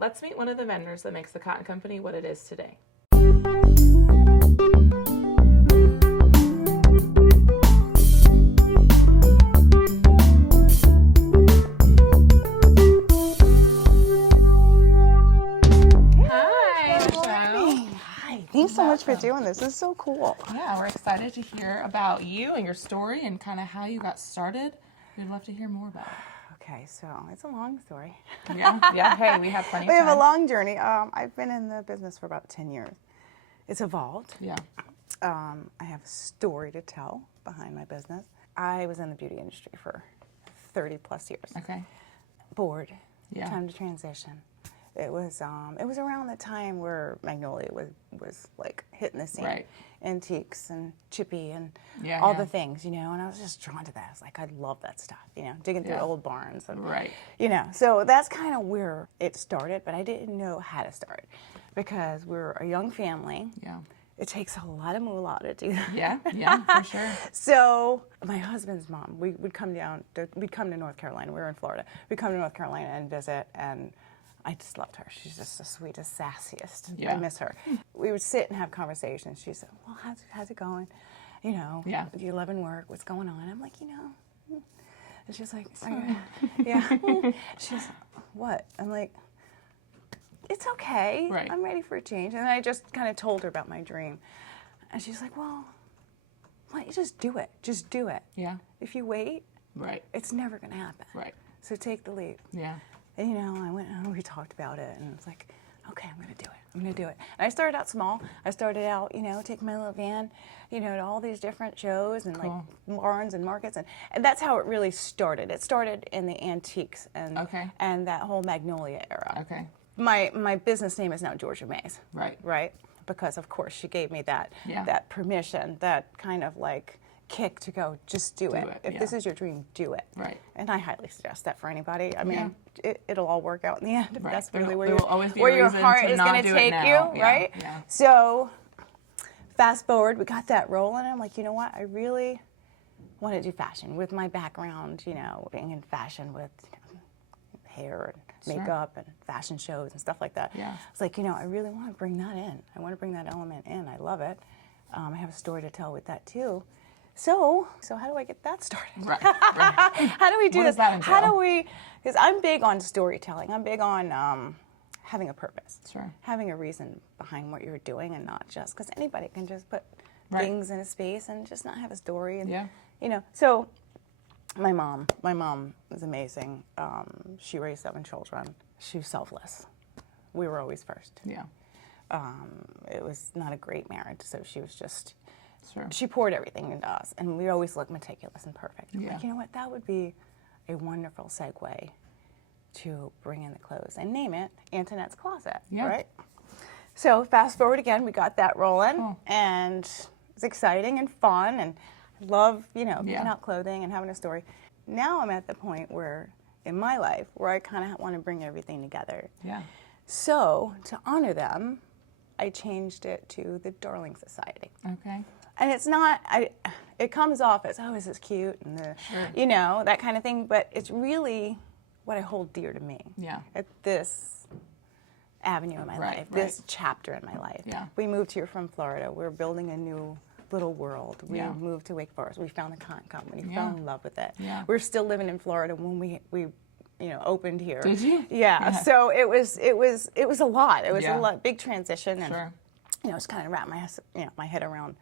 Let's meet one of the vendors that makes the cotton company what it is today. Thanks so much for doing this. This is so cool. Yeah, we're excited to hear about you and your story and kind of how you got started. We'd love to hear more about it. Okay, so it's a long story. Yeah. Hey, we have plenty of We time. have a long journey. I've been in the business for about 10 years. It's evolved. Yeah. I have a story to tell behind my business. I was in the beauty industry for 30 plus years. Okay. Bored. Yeah. Time to transition. It was around the time where Magnolia was like hitting the scene. Right. Antiques and chippy and Yeah, all yeah. the things, and I was just drawn to that. I was like, I love that stuff, digging through Yeah. old barns. And, Right. So that's kind of where it started, but I didn't know how to start because we're a young family. Yeah. It takes a lot of moolah to do that. Yeah, for sure. So my husband's mom, we'd come to North Carolina. We were in Florida. We'd come to North Carolina and visit, and I just loved her. She's just the sweetest, sassiest. Yeah. I miss her. We would sit and have conversations. She said, well, how's it going? Yeah. Do you live and work? What's going on? I'm like, And she's like, yeah. She's, what? I'm like, it's okay. Right. I'm ready for a change. And I just kind of told her about my dream. And she's like, well, why don't you just do it? Just do it. Yeah. If you wait, Right. it's never going to happen. Right. So take the leap. Yeah. And, I went and we talked about it, and I was like, okay, I'm going to do it. I'm going to do it. And I started out small. I started out, taking my little van, to all these different shows and Cool. like barns and markets. And that's how it really started. It started in the antiques and Okay. and that whole Magnolia era. Okay. My business name is now Georgia Mae. Right. Right? Because, of course, she gave me that Yeah. that permission, that kind of like kick to go, just do it. If this yeah. is your dream, do it. Right. And I highly suggest that for anybody. I mean, it'll all work out in the end if Right. that's There- really there will always be a where your reason heart to is not going to do it take now. you, Yeah, right? yeah. So, fast forward, we got that rolling. I'm like, you know what? I really want to do fashion with my background, being in fashion with hair and Sure. makeup and fashion shows and stuff like that. Yeah. It's like, I really want to bring that in. I want to bring that element in. I love it. I have a story to tell with that too. So how do I get that started? Right. How do we do What this? does that entail? How do we? Because I'm big on storytelling. I'm big on having a purpose. Sure. Having a reason behind what you're doing, and not just because anybody can just put Right. things in a space and just not have a story. And Yeah. So my mom was amazing. She raised 7 children. She was selfless. We were always first. Yeah. It was not a great marriage, so she was just. Sure. She poured everything into us, and we always looked meticulous and perfect. I'm Yeah. like, you know what? That would be a wonderful segue to bring in the clothes and name it Antoinette's Closet. Yeah. Right? So fast forward again, we got that rolling, Cool. and it's exciting and fun, and I love, picking Yeah. out clothing and having a story. Now I'm at the point where, in my life, where I kind of want to bring everything together. Yeah. So to honor them, I changed it to the Darling Society. Okay. And it's not, it comes off as, oh, this is cute, and Sure. that kind of thing, but it's really what I hold dear to me. Yeah. At this avenue in my Right, life, right. this chapter in my life. Yeah. We moved here from Florida. We're building a new little world. We Yeah. moved to Wake Forest. We found the cotton company, Yeah. fell in love with it. Yeah. We're still living in Florida when we opened here. Did you? Yeah. So it was a lot. It was Yeah. a lot, big transition, and Sure. just kind of wrap my head around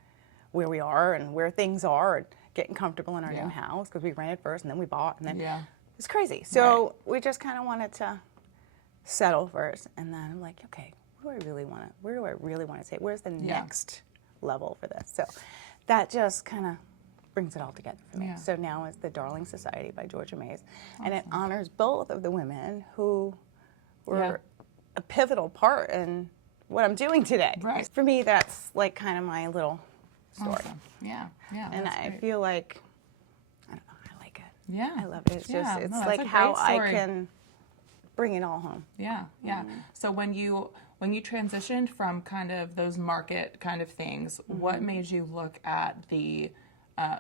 where we are and where things are, and getting comfortable in our Yeah. new house, because we rented first and then we bought, and then Yeah. it's crazy. So we just kind of wanted to settle first, and then I'm like, okay, where do I really want to take? Where's the next level for this? So that just kind of brings it all together for me. Yeah. So now it's the Darling Society by Georgia Mae, and it honors both of the women who were a pivotal part in what I'm doing today. Right. For me, that's like kind of my little story. Awesome. Yeah. Yeah. And that's I great. feel like, I don't know, I like it. Yeah. I love it. It's Yeah, just, it's no, that's like a how great I story. can bring it all home. Yeah, yeah. So when you transitioned from kind of those market kind of things, what made you look at the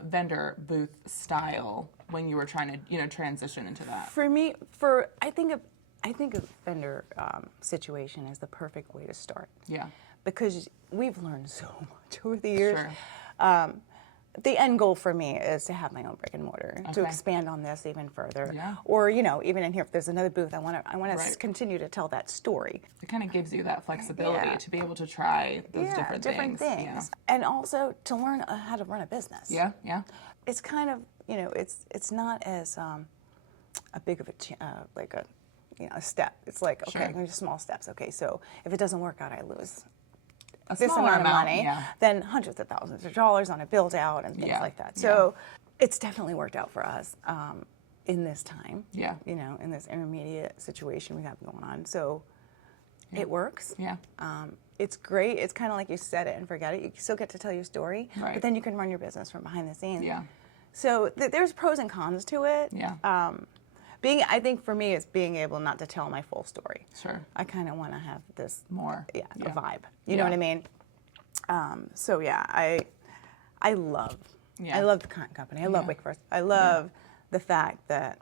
vendor booth style when you were trying to transition into that? For me, I think I think a vendor situation is the perfect way to start. Yeah. Because we've learned so much over the years. Sure. The end goal for me is to have my own brick and mortar, to Okay. expand on this even further. Yeah. Or, you know, even in here, if there's another booth, I want to Right. continue to tell that story. It kind of gives you that flexibility Yeah. to be able to try those different things. Yeah. And also to learn how to run a business. Yeah. Yeah. It's kind of, you know, it's not as a big of a, like a, you know, a step. It's like, okay, Sure. there's small steps. Okay, so if it doesn't work out, I lose A this smaller amount of money, yeah. then hundreds of thousands of dollars on a build out and things Yeah. like that. So it's definitely worked out for us in this time. Yeah. You know, in this intermediate situation we have going on. So it works. Yeah. It's great. It's kind of like you set it and forget it. You still get to tell your story, Right. but then you can run your business from behind the scenes. Yeah. So there's pros and cons to it. Yeah. I think for me, it's being able not to tell my full story. Sure. I kind of want to have this More. a Yeah. vibe. You know Yeah. what I mean? So yeah, I love the cotton company. I love Yeah. Wake Forest. I love the fact that,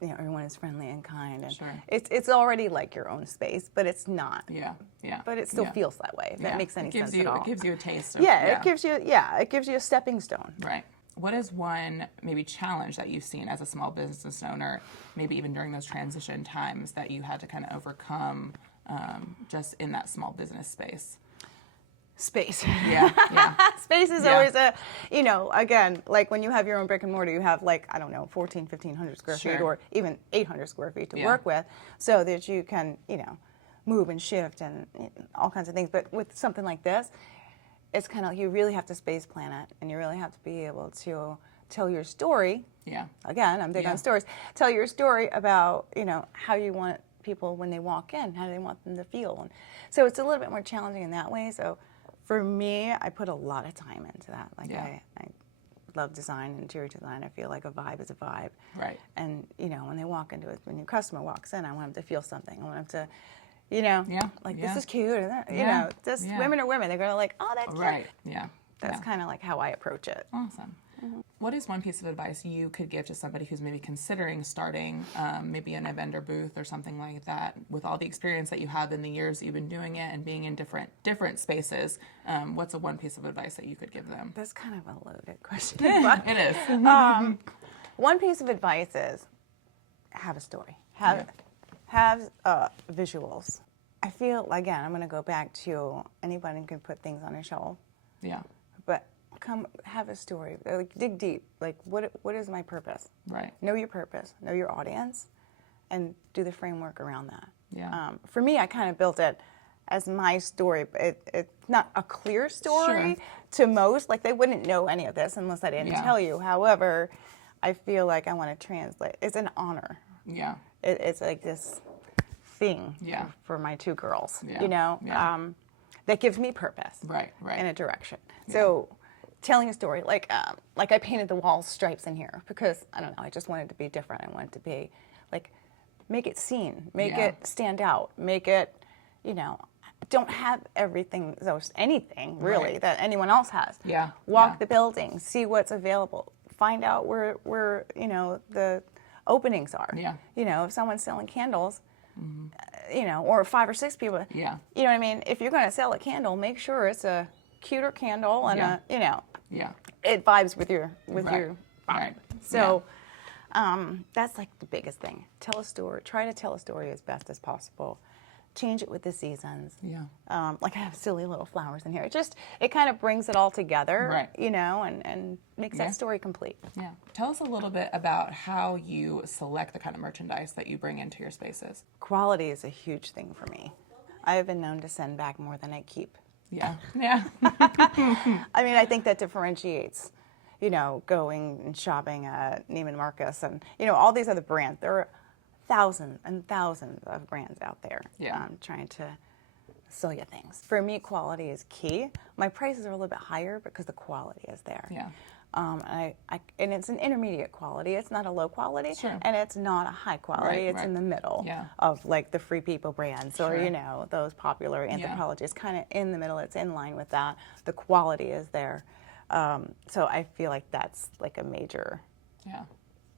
you know, everyone is friendly and kind, and Sure. it's already like your own space, but it's not. Yeah. Yeah. But it still Yeah. feels that way. If Yeah. that makes any It gives sense you, at all. It gives you a taste of it gives you a stepping stone. Right. What is one maybe challenge that you've seen as a small business owner, maybe even during those transition times that you had to kind of overcome just in that small business space? Space. Yeah, yeah. Space is Yeah. always a, you know, again, like when you have your own brick and mortar, you have like, I don't know, 1,500 square feet Sure. or even 800 square feet to Yeah. work with, so that you can, you know, move and shift and all kinds of things. But with something like this, it's kind of, you really have to space plan it, and you really have to be able to tell your story. Yeah. Again, I'm big Yeah. on stories. Tell your story about, you know, how you want people when they walk in, how do they want them to feel. And so it's a little bit more challenging in that way. So for me, I put a lot of time into that. Like Yeah. I love design and interior design. I feel like a vibe is a vibe. Right. And, you know, when they walk into it, when your customer walks in, I want them to feel something. I want them to, you know, Yeah. like, Yeah. this is cute. And that, you Yeah. know, just Yeah. women are women. They're going to like, oh, that's cute. Right. Yeah. That's Yeah. kind of like how I approach it. Awesome. What is one piece of advice you could give to somebody who's maybe considering starting maybe in a vendor booth or something like that, with all the experience that you have in the years that you've been doing it and being in different spaces? What's a one piece of advice that you could give them? That's kind of a loaded question. But It is. one piece of advice is have a story. Have visuals. I feel, again, I'm going to go back to anybody can put things on a shelf, Yeah. but come have a story. Like, dig deep. Like, what is my purpose? Right. Know your purpose. Know your audience, and do the framework around that. Yeah. For me, I kind of built it as my story. It's not a clear story Sure. to most. Like, they wouldn't know any of this unless I didn't Yeah. tell you. However, I feel like I want to translate. It's an honor. Yeah. It's like this thing Yeah. for my two girls, Yeah. you know, Yeah. that gives me purpose Right. Right. and a direction. So telling a story, like I painted the wall stripes in here because, I don't know, I just wanted to be different. I wanted to be, like, make it seen, make Yeah. it stand out, make it, you know, don't have everything, anything really Right. that anyone else has. Yeah. Walk Yeah. the building, see what's available, find out where you know, the openings are. Yeah. You know, if someone's selling candles, you know, or 5 or 6 people. Yeah. You know what I mean? If you're going to sell a candle, make sure it's a cuter candle and Yeah. you know, Yeah. it vibes with your Right. vibe. Right. So that's like the biggest thing. Tell a story. Try to tell a story as best as possible. Change it with the seasons. Yeah. Like I have silly little flowers in here. It kind of brings it all together, Right. you know, and makes Yeah. that story complete. Yeah. Tell us a little bit about how you select the kind of merchandise that you bring into your spaces. Quality is a huge thing for me. I have been known to send back more than I keep. Yeah. Yeah. I mean, I think that differentiates, you know, going and shopping at Neiman Marcus and, you know, all these other brands. There are thousands and thousands of brands out there Yeah. trying to sell you things. For me, quality is key. My prices are a little bit higher because the quality is there. Yeah. And it's an intermediate quality. It's not a low quality, Sure. and it's not a high quality. Right, It's right. in the middle Yeah. of like the Free People brands or, Sure. you know, those popular anthropologists. Kind of in the middle. It's in line with that. The quality is there. So I feel like that's like a major, Yeah.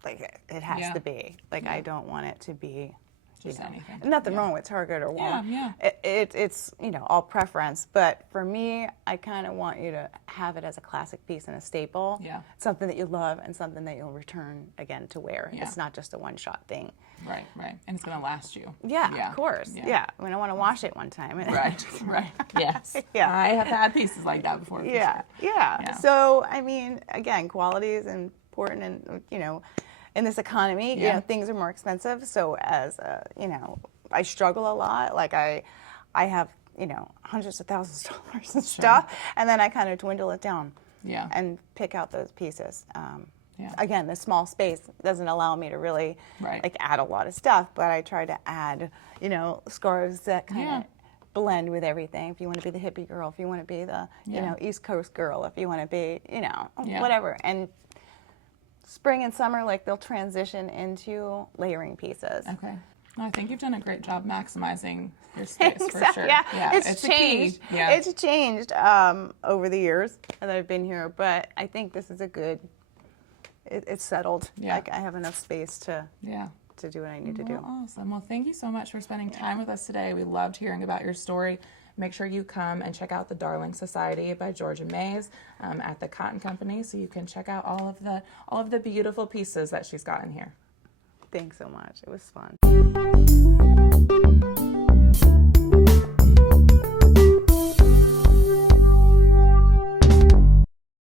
like it has Yeah. to be. Like I don't want it to be, Just anything. Nothing wrong with Target or Walmart. Yeah, It's, all preference. But for me, I kind of want you to have it as a classic piece and a staple. Yeah. Something that you love and something that you'll return again to wear. Yeah. It's not just a one-shot thing. Right. And it's going to last you. Yeah, of course. Yeah. I mean, I want to wash it one time. Right. Yes. Yeah. I have had pieces like that before. Yeah. Yeah. So, I mean, again, quality is important and, in this economy, things are more expensive. So as, I struggle a lot. Like I have, hundreds of thousands of dollars and stuff. And then I kind of dwindle it down and pick out those pieces. Again, the small space doesn't allow me to really add a lot of stuff, but I try to add, scarves that kind of blend with everything. If you want to be the hippie girl, if you want to be the, East Coast girl, if you want to be, whatever. And spring and summer, they'll transition into layering pieces. Okay. Well, I think you've done a great job maximizing your space for sure. Yeah, it's changed. Yeah. It's changed over the years that I've been here, but I think this is a good. It's settled. Yeah. I have enough space to do what I need to do. Awesome. Well, thank you so much for spending time with us today. We loved hearing about your story. Make sure you come and check out the Darling Society by Georgia Mae at the Cotton Company, so you can check out all of the beautiful pieces that she's got in here. Thanks so much. It was fun.